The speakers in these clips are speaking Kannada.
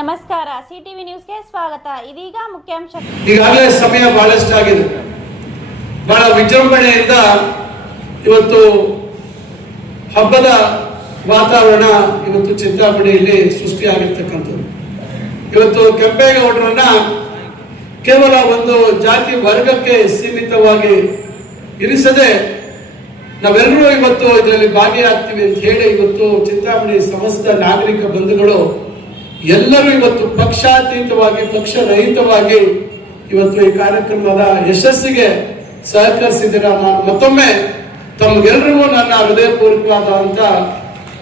ನಮಸ್ಕಾರ, ಸಿಟಿವಿ ನ್ಯೂಸ್ಗೆ ಸ್ವಾಗತ. ಇದೀಗ ಮುಖ್ಯಾಂಶ. ಈಗಾಗಲೇ ಸಮಯ ಬಹಳಷ್ಟಾಗಿದೆ. ಬಹಳ ವಿಜೃಂಭಣೆಯಿಂದ ಇವತ್ತು ಹಬ್ಬದ ವಾತಾವರಣ ಇವತ್ತು ಚಿಂತಾಮಣಿಯಲ್ಲಿ ಸೃಷ್ಟಿಯಾಗಿರ್ತಕ್ಕಂಥದ್ದು. ಇವತ್ತು ಕೆಂಪೇಗೌಡರನ್ನ ಕೇವಲ ಒಂದು ಜಾತಿ ವರ್ಗಕ್ಕೆ ಸೀಮಿತವಾಗಿ ಇರಿಸದೆ ನಾವೆಲ್ಲರೂ ಇವತ್ತು ಇದರಲ್ಲಿ ಭಾಗಿಯಾಗ್ತೀವಿ ಅಂತ ಹೇಳಿ ಇವತ್ತು ಚಿಂತಾಮಣಿ ಸಮಸ್ತ ನಾಗರಿಕ ಬಂಧುಗಳು ಎಲ್ಲರೂ ಇವತ್ತು ಪಕ್ಷಾತೀತವಾಗಿ ಪಕ್ಷರಹಿತವಾಗಿ ಇವತ್ತು ಈ ಕಾರ್ಯಕ್ರಮದ ಯಶಸ್ಸಿಗೆ ಸಹಕರಿಸಿದ್ದೀರ. ನಾನು ಮತ್ತೊಮ್ಮೆ ತಮಗೆಲ್ಲರಿಗೂ ನನ್ನ ಹೃದಯಪೂರ್ವಕವಾದಂತ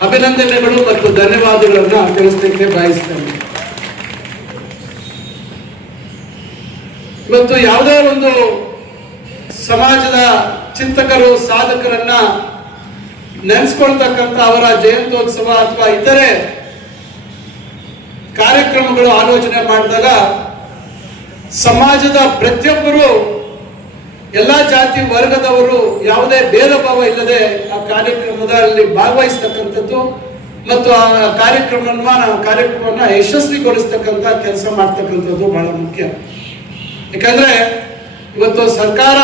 ಅಭಿನಂದನೆಗಳು ಮತ್ತು ಧನ್ಯವಾದಗಳನ್ನ ತಿಳಿಸಲಿಕ್ಕೆ ಬಯಸ್ತೇನೆ. ಇವತ್ತು ಯಾವುದೇ ಒಂದು ಸಮಾಜದ ಚಿಂತಕರು ಸಾಧಕರನ್ನ ನೆನೆಸ್ಕೊಳ್ತಕ್ಕಂಥ ಅವರ ಜಯಂತ್ಯೋತ್ಸವ ಅಥವಾ ಇತರೆ ಕಾರ್ಯಕ್ರಮಗಳು ಆಲೋಚನೆ ಮಾಡಿದಾಗ ಸಮಾಜದ ಪ್ರತಿಯೊಬ್ಬರು ಎಲ್ಲ ಜಾತಿ ವರ್ಗದವರು ಯಾವುದೇ ಭೇದ ಭಾವ ಇಲ್ಲದೆ ಆ ಕಾರ್ಯಕ್ರಮದಲ್ಲಿ ಭಾಗವಹಿಸ್ತಕ್ಕಂಥದ್ದು ಮತ್ತು ಆ ಕಾರ್ಯಕ್ರಮವನ್ನ ಯಶಸ್ವಿಗೊಳಿಸ್ತಕ್ಕಂಥ ಕೆಲಸ ಮಾಡ್ತಕ್ಕಂಥದ್ದು ಬಹಳ ಮುಖ್ಯ. ಯಾಕಂದ್ರೆ ಇವತ್ತು ಸರ್ಕಾರ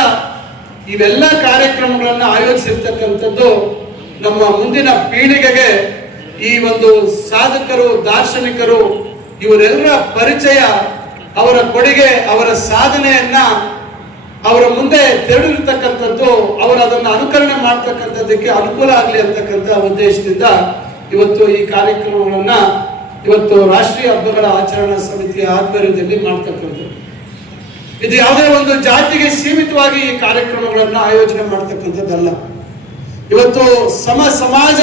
ಇವೆಲ್ಲ ಕಾರ್ಯಕ್ರಮಗಳನ್ನ ಆಯೋಜಿಸಿರ್ತಕ್ಕಂಥದ್ದು ನಮ್ಮ ಮುಂದಿನ ಪೀಳಿಗೆಗೆ ಈ ಒಂದು ಸಾಧಕರು, ದಾರ್ಶನಿಕರು ಇವರೆಲ್ಲರ ಪರಿಚಯ, ಅವರ ಕೊಡುಗೆ, ಅವರ ಸಾಧನೆಯನ್ನ ಅವರ ಮುಂದೆ ತೆರೆದಿರ್ತಕ್ಕಂಥದ್ದು, ಅವರು ಅದನ್ನು ಅನುಕರಣೆ ಮಾಡ್ತಕ್ಕಂಥದ್ದಕ್ಕೆ ಅನುಕೂಲ ಆಗಲಿ ಅಂತಕ್ಕಂಥ ಉದ್ದೇಶದಿಂದ ಇವತ್ತು ಈ ಕಾರ್ಯಕ್ರಮಗಳನ್ನ ಇವತ್ತು ರಾಷ್ಟ್ರೀಯ ಹಬ್ಬಗಳ ಆಚರಣಾ ಸಮಿತಿಯ ಆಧ್ವರ್ಯದಲ್ಲಿ ಮಾಡ್ತಕ್ಕಂಥದ್ದು. ಇದು ಯಾವುದೇ ಒಂದು ಜಾತಿಗೆ ಸೀಮಿತವಾಗಿ ಈ ಕಾರ್ಯಕ್ರಮಗಳನ್ನ ಆಯೋಜನೆ ಮಾಡ್ತಕ್ಕಂಥದ್ದಲ್ಲ. ಇವತ್ತು ಸಮಾಜ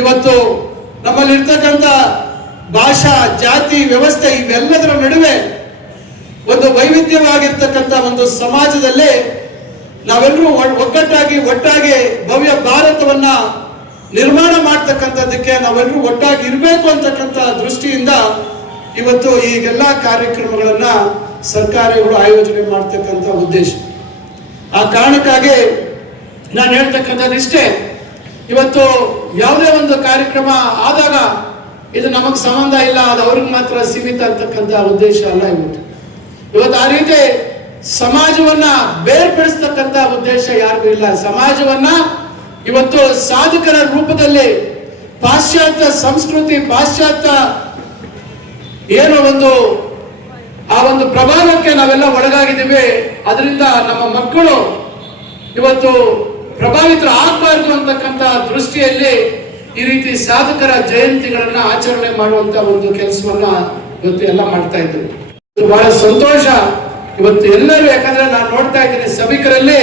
ಇವತ್ತು ನಮ್ಮಲ್ಲಿರ್ತಕ್ಕಂಥ ಭಾಷಾ, ಜಾತಿ, ವ್ಯವಸ್ಥೆ ಇವೆಲ್ಲದರ ನಡುವೆ ಒಂದು ವೈವಿಧ್ಯವಾಗಿರ್ತಕ್ಕಂಥ ಒಂದು ಸಮಾಜದಲ್ಲಿ ನಾವೆಲ್ಲರೂ ಒಟ್ಟಾಗಿ ಭವ್ಯ ಭಾರತವನ್ನ ನಿರ್ಮಾಣ ಮಾಡ್ತಕ್ಕಂಥದ್ದಕ್ಕೆ ನಾವೆಲ್ಲರೂ ಒಟ್ಟಾಗಿ ಇರಬೇಕು ಅಂತಕ್ಕಂಥ ದೃಷ್ಟಿಯಿಂದ ಇವತ್ತು ಈಗೆಲ್ಲ ಕಾರ್ಯಕ್ರಮಗಳನ್ನ ಸರ್ಕಾರಗಳು ಆಯೋಜನೆ ಮಾಡ್ತಕ್ಕಂಥ ಉದ್ದೇಶ. ಆ ಕಾರಣಕ್ಕಾಗಿ ನಾನು ಹೇಳ್ತಕ್ಕಂಥದ್ದು ಇಷ್ಟೇ, ಇವತ್ತು ಯಾವುದೇ ಒಂದು ಕಾರ್ಯಕ್ರಮ ಆದಾಗ ಇದು ನಮಗ್ ಸಂಬಂಧ ಇಲ್ಲ, ಅದು ಅವ್ರಿಗೆ ಮಾತ್ರ ಸೀಮಿತ ಅಂತಕ್ಕಂಥ ಉದ್ದೇಶ ಅಲ್ಲ. ಇವತ್ತು ಆ ರೀತಿ ಸಮಾಜವನ್ನ ಬೇರ್ಪಡಿಸ್ತಕ್ಕಂಥ ಉದ್ದೇಶ ಯಾರಿಗೂ ಇಲ್ಲ. ಸಮಾಜವನ್ನ ಇವತ್ತು ಸಾಧಕರ ರೂಪದಲ್ಲಿ ಪಾಶ್ಚಾತ್ಯ ಸಂಸ್ಕೃತಿ, ಪಾಶ್ಚಾತ್ಯ ಏನೋ ಆ ಒಂದು ಪ್ರಭಾವಕ್ಕೆ ನಾವೆಲ್ಲ ಒಳಗಾಗಿದ್ದೀವಿ. ಅದರಿಂದ ನಮ್ಮ ಮಕ್ಕಳು ಇವತ್ತು ಪ್ರಭಾವಿತರು ಆಗಬಾರ್ದು ಅಂತಕ್ಕಂಥ ದೃಷ್ಟಿಯಲ್ಲಿ ಈ ರೀತಿ ಸಾಧಕರ ಜಯಂತಿಗಳನ್ನ ಆಚರಣೆ ಮಾಡುವಂತ ಒಂದು ಕೆಲಸವನ್ನ ಇವತ್ತು ಎಲ್ಲ ಮಾಡ್ತಾ ಇದ್ದೀವಿ. ಬಹಳ ಸಂತೋಷ ಇವತ್ತು ಎಲ್ಲರೂ, ಯಾಕಂದ್ರೆ ನಾನು ನೋಡ್ತಾ ಇದ್ದೀನಿ ಸಭಿಕರಲ್ಲಿ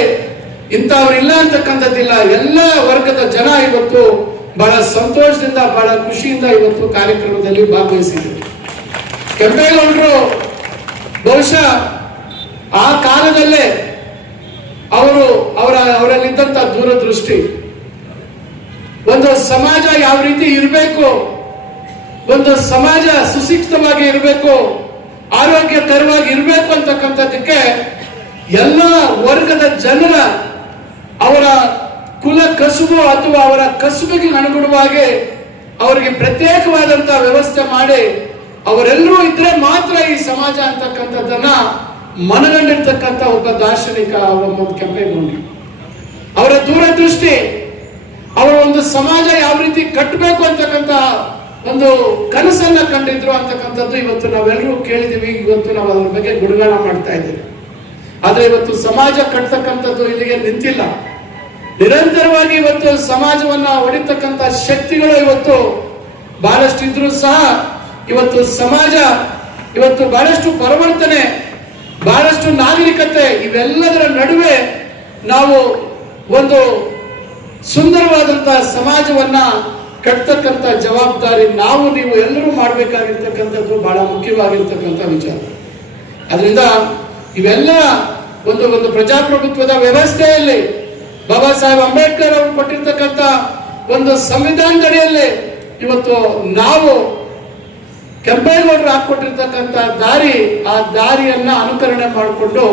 ಇಂಥವ್ರು ಇಲ್ಲ ಅಂತಕ್ಕಂಥದ್ದಿಲ್ಲ. ಎಲ್ಲ ವರ್ಗದ ಜನ ಇವತ್ತು ಬಹಳ ಸಂತೋಷದಿಂದ, ಬಹಳ ಖುಷಿಯಿಂದ ಇವತ್ತು ಕಾರ್ಯಕ್ರಮದಲ್ಲಿ ಭಾಗವಹಿಸಿದ್ರು. ಕೆಂಪೇಗೌಡರು ಬಹುಶಃ ಆ ಕಾಲದಲ್ಲೇ ಅವರಲ್ಲಿದ್ದಂತ ದೂರದೃಷ್ಟಿ, ಒಂದು ಸಮಾಜ ಯಾವ ರೀತಿ ಇರಬೇಕು, ಒಂದು ಸಮಾಜ ಸುಶಿಕ್ಷಿತವಾಗಿ ಇರಬೇಕು, ಆರೋಗ್ಯಕರವಾಗಿ ಇರಬೇಕು ಅಂತಕ್ಕಂಥದ್ದಕ್ಕೆ ಎಲ್ಲ ವರ್ಗದ ಜನರ ಅವರ ಕುಲ ಕಸುಬು ಅಥವಾ ಅವರ ಕಸುಬಿಗೆ ಅನುಗುಣವಾಗಿ ಅವರಿಗೆ ಪ್ರತ್ಯೇಕವಾದಂತಹ ವ್ಯವಸ್ಥೆ ಮಾಡಿ ಅವರೆಲ್ಲರೂ ಇದ್ರೆ ಮಾತ್ರ ಈ ಸಮಾಜ ಅಂತಕ್ಕಂಥದ್ದನ್ನ ಮನಗಂಡಿರ್ತಕ್ಕಂಥ ಒಬ್ಬ ದಾರ್ಶನಿಕ ಕೆಂಪೇಗೌಡರು. ಅವರ ದೂರದೃಷ್ಟಿ, ಅವರ ಒಂದು ಸಮಾಜ ಯಾವ ರೀತಿ ಕಟ್ಟಬೇಕು ಅಂತಕ್ಕಂಥ ಒಂದು ಕನಸನ್ನ ಕಂಡಿದ್ರು ಅಂತಕ್ಕಂಥದ್ದು ಇವತ್ತು ನಾವೆಲ್ಲರೂ ಕೇಳಿದೀವಿ. ಇವತ್ತು ನಾವು ಅದ್ರ ಬಗ್ಗೆ ಗುಣಗಾನ ಮಾಡ್ತಾ ಇದ್ದೇವೆ. ಆದ್ರೆ ಇವತ್ತು ಸಮಾಜ ಕಟ್ತಕ್ಕಂಥದ್ದು ಇಲ್ಲಿಗೆ ನಿಂತಿಲ್ಲ. ನಿರಂತರವಾಗಿ ಇವತ್ತು ಸಮಾಜವನ್ನ ಹೊಡಿತಕ್ಕಂಥ ಶಕ್ತಿಗಳು ಇವತ್ತು ಬಹಳಷ್ಟು ಇದ್ರು ಸಹ ಇವತ್ತು ಸಮಾಜ ಇವತ್ತು ಬಹಳಷ್ಟು ಪರಿವರ್ತನೆ, ಬಹಳಷ್ಟು ನಾಗರಿಕತೆ, ಇವೆಲ್ಲದರ ನಡುವೆ ನಾವು ಒಂದು ಸುಂದರವಾದಂತಹ ಸಮಾಜವನ್ನ ಕಟ್ತಕ್ಕಂಥ ಜವಾಬ್ದಾರಿ ನಾವು ನೀವು ಎಲ್ಲರೂ ಮಾಡಬೇಕಾಗಿರ್ತಕ್ಕಂಥದ್ದು ಬಹಳ ಮುಖ್ಯವಾಗಿರ್ತಕ್ಕಂಥ ವಿಚಾರ. ಅದರಿಂದ ಇವೆಲ್ಲ ಒಂದು ಪ್ರಜಾಪ್ರಭುತ್ವದ ವ್ಯವಸ್ಥೆಯಲ್ಲಿ ಬಾಬಾ ಸಾಹೇಬ್ ಅಂಬೇಡ್ಕರ್ ಅವರು ಕೊಟ್ಟಿರ್ತಕ್ಕಂಥ ಒಂದು ಸಂವಿಧಾನದಡಿಯಲ್ಲಿ ಇವತ್ತು ನಾವು ಕೆಂಪೇಗೌಡರು ಹಾಕೊಟ್ಟಿರ್ತಕ್ಕಂಥ ದಾರಿ, ಆ ದಾರಿಯನ್ನ ಅನುಕರಣೆ ಮಾಡಿಕೊಂಡು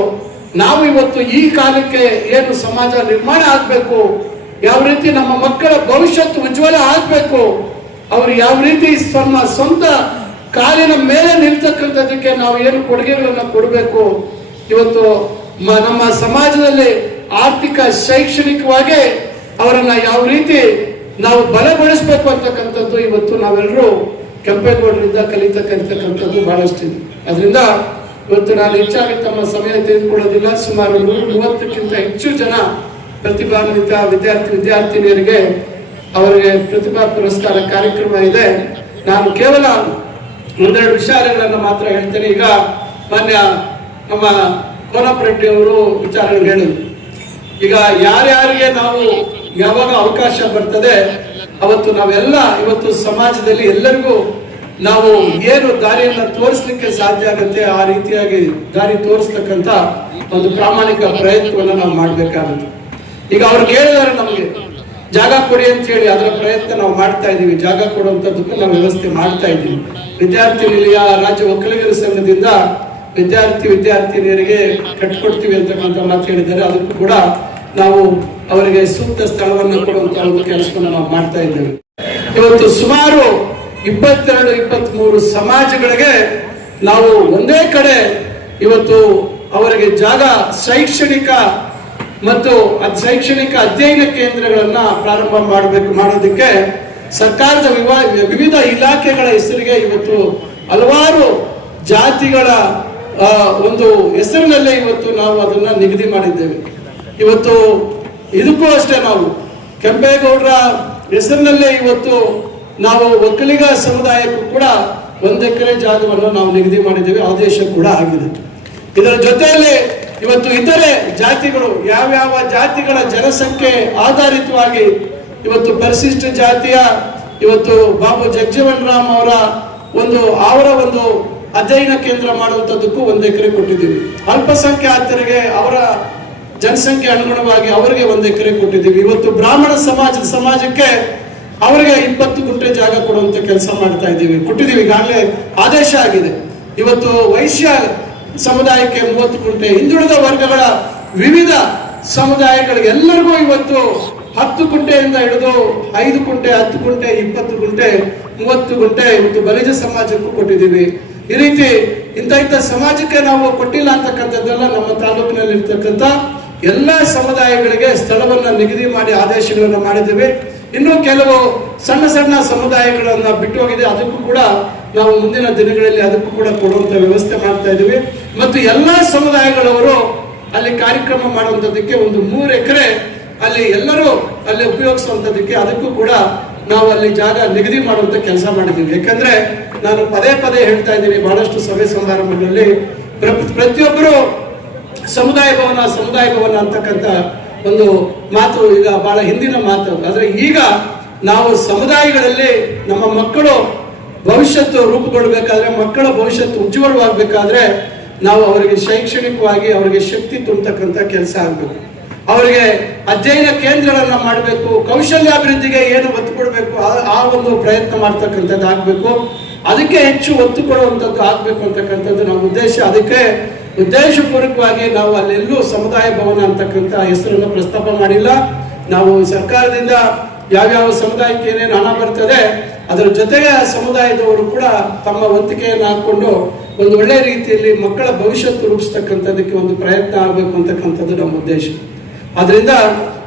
ನಾವು ಇವತ್ತು ಈ ಕಾಲಕ್ಕೆ ಏನು ಸಮಾಜ ನಿರ್ಮಾಣ ಆಗ್ಬೇಕು, ಯಾವ ರೀತಿ ನಮ್ಮ ಮಕ್ಕಳ ಭವಿಷ್ಯತ್ತು ಉಜ್ವಲ ಆಗ್ಬೇಕು, ಅವರು ಯಾವ ರೀತಿ ಸ್ವಂತ ಕಾಲಿನ ಮೇಲೆ ನಿಲ್ತಕ್ಕಂಥದ್ದಕ್ಕೆ ನಾವು ಏನು ಕೊಡುಗೆಗಳನ್ನು ಕೊಡಬೇಕು, ಇವತ್ತು ನಮ್ಮ ಸಮಾಜದಲ್ಲಿ ಆರ್ಥಿಕ ಶೈಕ್ಷಣಿಕವಾಗಿ ಅವರನ್ನ ಯಾವ ರೀತಿ ನಾವು ಬಲಗೊಳಿಸಬೇಕು ಅಂತಕ್ಕಂಥದ್ದು ಇವತ್ತು ನಾವೆಲ್ಲರೂ ಕೆಂಪೇಗೌಡರಿಂದ ಕಲಿತಕ್ಕಂಥದ್ದು ಬಹಳಷ್ಟಿದೆ. ಅದರಿಂದ ಇವತ್ತು ನಾನು ಹೆಚ್ಚಾಗಿ ತಮ್ಮ ಸಮಯ ತೆಗೆದುಕೊಳ್ಳೋದಿಲ್ಲ. ಸುಮಾರು 130ಕ್ಕಿಂತ ಹೆಚ್ಚು ಜನ ಪ್ರತಿಭಾನ್ವಿತ ವಿದ್ಯಾರ್ಥಿನಿಯರಿಗೆ ಅವರಿಗೆ ಪ್ರತಿಭಾ ಪುರಸ್ಕಾರ ಕಾರ್ಯಕ್ರಮ ಇದೆ. ನಾನು ಕೇವಲ ಒಂದೆರಡು ವಿಚಾರಗಳನ್ನು ಮಾತ್ರ ಹೇಳ್ತೇನೆ. ಈಗ ಮಾನ್ಯ ನಮ್ಮ ಕೋನಪ್ರೆಡ್ಡಿ ಅವರು ವಿಚಾರಗಳು ಹೇಳಿದ್ರು. ಈಗ ಯಾರ್ಯಾರಿಗೆ ನಾವು ಯಾವಾಗ ಅವಕಾಶ ಬರ್ತದೆ ಅವತ್ತು ನಾವೆಲ್ಲ ಇವತ್ತು ಸಮಾಜದಲ್ಲಿ ಎಲ್ಲರಿಗೂ ನಾವು ಏನು ದಾರಿಯನ್ನ ತೋರಿಸ್ಲಿಕ್ಕೆ ಸಾಧ್ಯ ಆಗುತ್ತೆ ಆ ರೀತಿಯಾಗಿ ದಾರಿ ತೋರಿಸ್ತಕ್ಕಂಥ ಒಂದು ಪ್ರಾಮಾಣಿಕ ಪ್ರಯತ್ನವನ್ನು ನಾವು ಮಾಡ್ಬೇಕಾಗುತ್ತೆ. ಈಗ ಅವ್ರು ಕೇಳಿದಾರೆ ನಮ್ಗೆ ಜಾಗ ಕೊಡಿ ಅಂತ ಹೇಳಿ, ಅದರ ಪ್ರಯತ್ನ ನಾವು ಮಾಡ್ತಾ ಇದ್ದೀವಿ. ಜಾಗ ಕೊಡುವಂಥದ್ದಕ್ಕೂ ನಾವು ವ್ಯವಸ್ಥೆ ಮಾಡ್ತಾ ಇದ್ದೀವಿ. ವಿದ್ಯಾರ್ಥಿ ನಿಲಯ ರಾಜ್ಯ ಒಕ್ಕಲಿಗರ ಸಂಘದಿಂದ ವಿದ್ಯಾರ್ಥಿನಿಯರಿಗೆ ಕಟ್ಕೊಡ್ತೀವಿ ಅಂತಕ್ಕಂಥ ಮಾತು ಹೇಳಿದ್ದಾರೆ. ಅದಕ್ಕೂ ಕೂಡ ನಾವು ಅವರಿಗೆ ಸೂಕ್ತ ಸ್ಥಳವನ್ನು ಕೊಡುವಂತ ಒಂದು ಕೆಲಸವನ್ನು ನಾವು ಮಾಡ್ತಾ ಇದ್ದೇವೆ. ಇವತ್ತು ಸುಮಾರು 22-23 ಸಮಾಜಗಳಿಗೆ ನಾವು ಒಂದೇ ಕಡೆ ಇವತ್ತು ಅವರಿಗೆ ಜಾಗ ಶೈಕ್ಷಣಿಕ ಮತ್ತು ಶೈಕ್ಷಣಿಕ ಅಧ್ಯಯನ ಕೇಂದ್ರಗಳನ್ನ ಪ್ರಾರಂಭ ಮಾಡೋದಕ್ಕೆ ಸರ್ಕಾರದ ವಿವಿಧ ಇಲಾಖೆಗಳ ಹೆಸರಿಗೆ ಇವತ್ತು ಹಲವಾರು ಜಾತಿಗಳ ಒಂದು ಹೆಸರಿನಲ್ಲೇ ಇವತ್ತು ನಾವು ಅದನ್ನ ನಿಗದಿ ಮಾಡಿದ್ದೇವೆ. ಇವತ್ತು ಇದಕ್ಕೂ ಅಷ್ಟೇ ನಾವು ಕೆಂಪೇಗೌಡರ ಹೆಸರಿನಲ್ಲೇ ಇವತ್ತು ನಾವು ಒಕ್ಕಲಿಗ ಸಮುದಾಯಕ್ಕೂ ಕೂಡ 1 ಎಕರೆ ಜಾಗವನ್ನು ನಾವು ನಿಗದಿ ಮಾಡಿದ್ದೇವೆ. ಆದೇಶ ಕೂಡ ಆಗಿದೆ. ಇದರ ಜೊತೆಯಲ್ಲಿ ಇವತ್ತು ಇತರೆ ಜಾತಿಗಳು ಯಾವ್ಯಾವ ಜಾತಿಗಳ ಜನಸಂಖ್ಯೆ ಆಧಾರಿತವಾಗಿ ಇವತ್ತು ಪರಿಶಿಷ್ಟ ಜಾತಿಯ ಇವತ್ತು ಬಾಬು ಜಗಜೀವನ್ ರಾಮ್ ಅವರ ಒಂದು ಅಧ್ಯಯನ ಕೇಂದ್ರ ಮಾಡುವಂತದ್ದಕ್ಕೂ 1 ಎಕರೆ ಕೊಟ್ಟಿದ್ದೀವಿ. ಅಲ್ಪಸಂಖ್ಯಾತರಿಗೆ ಅವರ ಜನಸಂಖ್ಯೆ ಅನುಗುಣವಾಗಿ ಅವರಿಗೆ 1 ಎಕರೆ ಕೊಟ್ಟಿದ್ದೀವಿ. ಇವತ್ತು ಬ್ರಾಹ್ಮಣ ಸಮಾಜಕ್ಕೆ ಅವರಿಗೆ 20 ಗುಂಟೆ ಜಾಗ ಕೊಡುವಂತ ಕೆಲಸ ಮಾಡ್ತಾ ಇದ್ದೀವಿ, ಕೊಟ್ಟಿದ್ದೀವಿ. ಈಗಾಗಲೇ ಆದೇಶ ಆಗಿದೆ. ಇವತ್ತು ವೈಶ್ಯ ಸಮುದಾಯಕ್ಕೆ 30 ಗುಂಟೆ, ಹಿಂದುಳಿದ ವರ್ಗಗಳ ವಿವಿಧ ಸಮುದಾಯಗಳಿಗೆ ಎಲ್ಲರಿಗೂ ಇವತ್ತು 10 ಗುಂಟೆಯಿಂದ ಹಿಡಿದು 5 ಗುಂಟೆ, 10 ಗುಂಟೆ, 20 ಗುಂಟೆ, 30 ಗುಂಟೆ ಇವತ್ತು ಬಲಿಜ ಸಮಾಜಕ್ಕೂ ಕೊಟ್ಟಿದ್ದೀವಿ. ಈ ರೀತಿ ಇಂಥ ಸಮಾಜಕ್ಕೆ ನಾವು ಕೊಟ್ಟಿಲ್ಲ ಅಂತಕ್ಕಂಥದ್ದೆಲ್ಲ ನಮ್ಮ ತಾಲೂಕಿನಲ್ಲಿ ಇರ್ತಕ್ಕಂಥ ಎಲ್ಲ ಸಮುದಾಯಗಳಿಗೆ ಸ್ಥಳವನ್ನ ನಿಗದಿ ಮಾಡಿ ಆದೇಶಗಳನ್ನು ಮಾಡಿದ್ದೇವೆ. ಇನ್ನು ಕೆಲವು ಸಣ್ಣ ಸಮುದಾಯಗಳನ್ನ ಬಿಟ್ಟು ಹೋಗಿದೆ. ಅದಕ್ಕೂ ಕೂಡ ನಾವು ಮುಂದಿನ ದಿನಗಳಲ್ಲಿ ಅದಕ್ಕೂ ಕೂಡ ಕೊಡುವಂತ ವ್ಯವಸ್ಥೆ ಮಾಡ್ತಾ ಇದ್ದೀವಿ. ಮತ್ತು ಎಲ್ಲಾ ಸಮುದಾಯಗಳವರು ಅಲ್ಲಿ ಕಾರ್ಯಕ್ರಮ ಮಾಡುವಂತದಕ್ಕೆ 3 ಎಕರೆ ಅಲ್ಲಿ ಎಲ್ಲರೂ ಅಲ್ಲಿ ಉಪಯೋಗಿಸುವಂತದಕ್ಕೆ ಅದಕ್ಕೂ ಕೂಡ ನಾವು ಅಲ್ಲಿ ಜಾಗ ನಿಗದಿ ಮಾಡುವಂತ ಕೆಲಸ ಮಾಡಿದ್ದೀವಿ. ಯಾಕಂದ್ರೆ ನಾನು ಪದೇ ಹೇಳ್ತಾ ಇದ್ದೀನಿ, ಬಹಳಷ್ಟು ಸಭೆ ಸಮಾರಂಭಗಳಲ್ಲಿ ಪ್ರತಿಯೊಬ್ಬರು ಸಮುದಾಯ ಭವನ ಅಂತಕ್ಕಂಥ ಒಂದು ಮಾತು ಈಗ ಬಹಳ ಹಿಂದಿನ ಮಾತು. ಆದ್ರೆ ಈಗ ನಾವು ಸಮುದಾಯಗಳಲ್ಲಿ ನಮ್ಮ ಮಕ್ಕಳು ಭವಿಷ್ಯತ್ತು ರೂಪುಗೊಳ್ಳಬೇಕಾದ್ರೆ, ಮಕ್ಕಳ ಭವಿಷ್ಯತ್ತು ಉಜ್ವಲವಾಗಬೇಕಾದ್ರೆ ನಾವು ಅವರಿಗೆ ಶೈಕ್ಷಣಿಕವಾಗಿ ಅವರಿಗೆ ಶಕ್ತಿ ತುಂಬತಕ್ಕಂಥ ಕೆಲಸ ಆಗಬೇಕು. ಅವರಿಗೆ ಅಧ್ಯಯನ ಕೇಂದ್ರಗಳನ್ನ ಮಾಡಬೇಕು. ಕೌಶಲ್ಯಾಭಿವೃದ್ಧಿಗೆ ಏನು ಒತ್ತು ಕೊಡಬೇಕು ಆ ಒಂದು ಪ್ರಯತ್ನ ಮಾಡ್ತಕ್ಕಂಥದ್ದು ಆಗ್ಬೇಕು. ಅದಕ್ಕೆ ಹೆಚ್ಚು ಒತ್ತು ಕೊಡುವಂಥದ್ದು ಆಗ್ಬೇಕು ಅಂತಕ್ಕಂಥದ್ದು ನಮ್ಮ ಉದ್ದೇಶ. ಅದಕ್ಕೆ ಉದ್ದೇಶಪೂರ್ವಕವಾಗಿ ನಾವು ಅಲ್ಲೆಲ್ಲೂ ಸಮುದಾಯ ಭವನ ಅಂತಕ್ಕಂಥ ಹೆಸರನ್ನು ಪ್ರಸ್ತಾಪ ಮಾಡಿಲ್ಲ. ನಾವು ಸರ್ಕಾರದಿಂದ ಯಾವ್ಯಾವ ಸಮುದಾಯಕ್ಕೆ ಏನೇನು ಹಣ ಬರ್ತದೆ ಅದರ ಜೊತೆಗೆ ಆ ಸಮುದಾಯದವರು ಕೂಡ ತಮ್ಮ ವಂತಿಕೆಯನ್ನು ಹಾಕೊಂಡು ಒಂದು ಒಳ್ಳೆ ರೀತಿಯಲ್ಲಿ ಮಕ್ಕಳ ಭವಿಷ್ಯತ್ತು ರೂಪಿಸ್ತಕ್ಕಂಥದಕ್ಕೆ ಒಂದು ಪ್ರಯತ್ನ ಆಗಬೇಕು ಅಂತಕ್ಕಂಥದ್ದು ನಮ್ಮ ಉದ್ದೇಶ. ಆದ್ರಿಂದ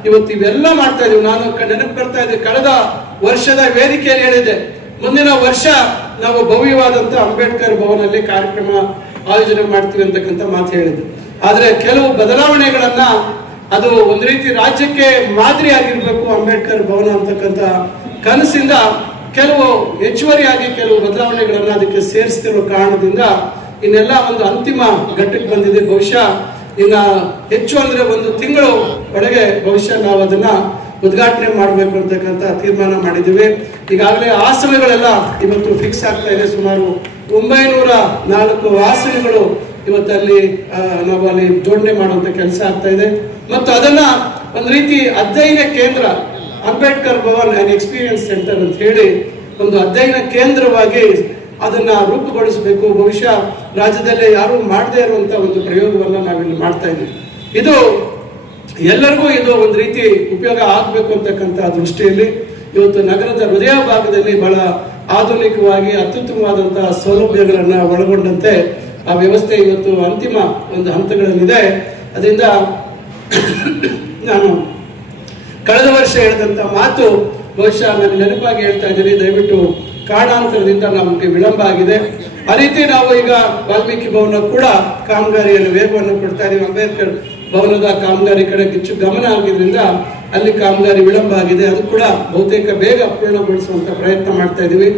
ಇವತ್ತು ಇವೆಲ್ಲ ಮಾಡ್ತಾ ಇದೀವಿ. ನಾನು ನೆನಪು ಬರ್ತಾ ಇದ್ದೆ, ಕಳೆದ ವರ್ಷದ ವೇದಿಕೆಯಲ್ಲಿ ಹೇಳಿದೆ, ಮುಂದಿನ ವರ್ಷ ನಾವು ಭವ್ಯವಾದಂತ ಅಂಬೇಡ್ಕರ್ ಭವನಲ್ಲಿ ಕಾರ್ಯಕ್ರಮ ಆಯೋಜನೆ ಮಾಡ್ತೀವಿ ಅಂತಕ್ಕಂಥ ಮಾತು ಹೇಳಿದ್ರು. ಆದ್ರೆ ಕೆಲವು ಬದಲಾವಣೆಗಳನ್ನ ಅದು ಒಂದು ರೀತಿ ರಾಜ್ಯಕ್ಕೆ ಮಾದರಿಯಾಗಿರ್ಬೇಕು ಅಂಬೇಡ್ಕರ್ ಭವನ ಅಂತಕ್ಕಂಥ ಕನಸಿಂದ ಕೆಲವು ಹೆಚ್ಚುವರಿಯಾಗಿ ಕೆಲವು ಬದಲಾವಣೆಗಳನ್ನ ಅದಕ್ಕೆ ಸೇರಿಸ್ತಿರುವ ಕಾರಣದಿಂದ ಇನ್ನೆಲ್ಲ ಒಂದು ಅಂತಿಮ ಘಟ್ಟಕ್ಕೆ ಬಂದಿದೆ. ಬಹುಶಃ ಇನ್ನ ಹೆಚ್ಚು ಅಂದ್ರೆ 1 ತಿಂಗಳು ಒಳಗೆ ಬಹುಶಃ ನಾವು ಅದನ್ನ ಉದ್ಘಾಟನೆ ಮಾಡಬೇಕು ಅಂತಕ್ಕಂಥ ತೀರ್ಮಾನ ಮಾಡಿದ್ದೀವಿ. ಈಗಾಗಲೇ ಆಸನಗಳೆಲ್ಲ ಇವತ್ತು ಫಿಕ್ಸ್ ಆಗ್ತಾ ಇದೆ. ಸುಮಾರು 904 ಆಸನಗಳು ಇವತ್ತಲ್ಲಿ ನಾವು ಅಲ್ಲಿ ಜೋಡಣೆ ಮಾಡುವಂತ ಕೆಲಸ ಆಗ್ತಾ ಇದೆ. ಮತ್ತು ಅದನ್ನ ಒಂದು ರೀತಿ ಅಧ್ಯಯನ ಕೇಂದ್ರ, Ambedkar Bhavan and experience centre ಅಂತ ಹೇಳಿ ಒಂದು ಅಧ್ಯಯನ ಕೇಂದ್ರವಾಗಿ ಅದನ್ನ ರೂಪುಗೊಳಿಸಬೇಕು. ಬಹುಶಃ ರಾಜ್ಯದಲ್ಲೇ ಯಾರು ಮಾಡದೇ ಇರುವಂತ ಒಂದು ಪ್ರಯೋಗವನ್ನ ನಾವಿಲ್ಲಿ ಮಾಡ್ತಾ ಇದ್ದೀವಿ. ಇದು ಎಲ್ಲರಿಗೂ ಇದು ಒಂದು ರೀತಿ ಉಪಯೋಗ ಆಗಬೇಕು ಅಂತಕ್ಕಂಥ ದೃಷ್ಟಿಯಲ್ಲಿ ಇವತ್ತು ನಗರದ ಹೃದಯ ಭಾಗದಲ್ಲಿ ಬಹಳ ಆಧುನಿಕವಾಗಿ ಅತ್ಯುತ್ತಮವಾದಂತಹ ಸೌಲಭ್ಯಗಳನ್ನು ಒಳಗೊಂಡಂತೆ ಆ ವ್ಯವಸ್ಥೆ ಇವತ್ತು ಅಂತಿಮ ಒಂದು ಹಂತಗಳಲ್ಲಿದೆ. ಅದರಿಂದ ನಾನು ಕಳೆದ ವರ್ಷ ಹೇಳಿದಂಥ ಮಾತು ಬಹುಶಃ ನನಗೆ ನೆನಪಾಗಿ ಹೇಳ್ತಾ ಇದ್ದೀನಿ. ದಯವಿಟ್ಟು ಕಾರಣಾಂತರದಿಂದ ನಮಗೆ ವಿಳಂಬ ಆಗಿದೆ. ಆ ರೀತಿ ನಾವು ಈಗ ವಾಲ್ಮೀಕಿ ಭವನ ಕೂಡ ಕಾಮಗಾರಿಯನ್ನು ವೇಗವನ್ನು ಕೊಡ್ತಾ ಇದ್ದೀವಿ. ಅಂಬೇಡ್ಕರ್ ಭವನದ ಕಾಮಗಾರಿ ಕಡೆ ಹೆಚ್ಚು ಗಮನ ಆಗಿದ್ರಿಂದ ಅಲ್ಲಿ ಕಾಮಗಾರಿ ವಿಳಂಬ ಆಗಿದೆ. ಅದು ಕೂಡ ಬಹುತೇಕ ಬೇಗ ಪೂರ್ಣಗೊಳಿಸುವಂತ ಪ್ರಯತ್ನ ಮಾಡ್ತಾ ಇದ್ದೀವಿ.